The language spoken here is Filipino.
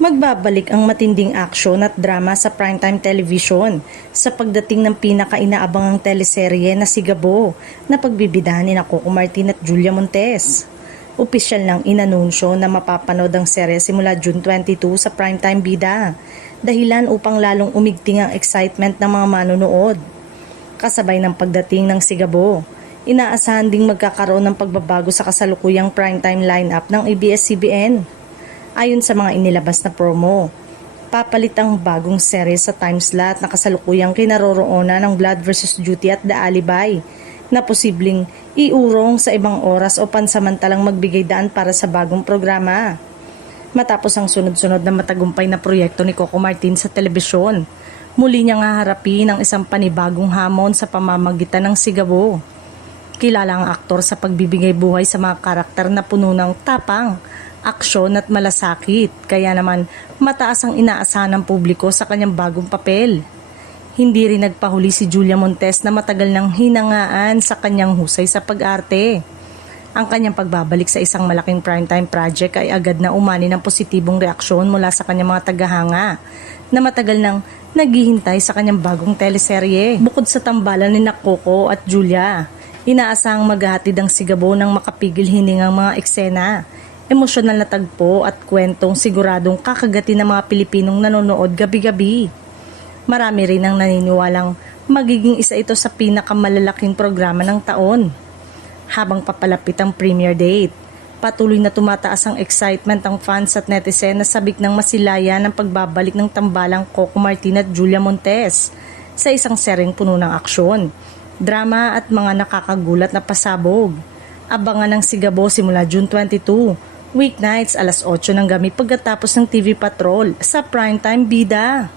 Magbabalik ang matinding aksyon at drama sa primetime television sa pagdating ng pinaka-inaabangang teleserye na Sigabo na pagbibidahan ni Coco Martin at Julia Montes. Opisyal nang inanunsyo na mapapanood ang serye simula June 22 sa primetime bida, dahilan upang lalong umigting ang excitement ng mga manonood. Kasabay ng pagdating ng Sigabo, inaasahan ding magkakaroon ng pagbabago sa kasalukuyang primetime lineup ng ABS-CBN. Ayon sa mga inilabas na promo, papalit ang bagong serye sa time slot na kasalukuyang kinaroroonan ng Blood vs. Duty at The Alibay na posibleng iurong sa ibang oras o pansamantalang magbigay daan para sa bagong programa. Matapos ang sunod-sunod na matagumpay na proyekto ni Coco Martin sa telebisyon, muli niyang haharapin ang isang panibagong hamon sa pamamagitan ng Sigabo. Kilala ang aktor sa pagbibigay buhay sa mga karakter na puno ng tapang, aksyon at malasakit, kaya naman mataas ang inaasahan ng publiko sa kanyang bagong papel. Hindi rin nagpahuli si Julia Montes na matagal nang hinangaan sa kanyang husay sa pag-arte. Ang kanyang pagbabalik sa isang malaking primetime project ay agad na umani ng positibong reaksyon mula sa kanyang mga tagahanga na matagal nang naghihintay sa kanyang bagong teleserye. Bukod sa tambalan ni Coco at Julia, inaasahang maghahatid ang Sigabo ng makapigil hiningang mga eksena, emosyonal na tagpo at kwentong siguradong kakagatin ng mga Pilipinong nanonood gabi-gabi. Marami rin ang naniniwalang magiging isa ito sa pinakamalalaking programa ng taon. Habang papalapit ang premiere date, patuloy na tumataas ang excitement ng fans at netizen na sabik ng masilaya ng pagbabalik ng tambalang Coco Martin at Julia Montes sa isang seryeng puno ng aksyon, drama at mga nakakagulat na pasabog. Abangan ng Sigabo simula June 22, weeknights 8:00 ng gabi pagkatapos ng TV Patrol sa Primetime Bida.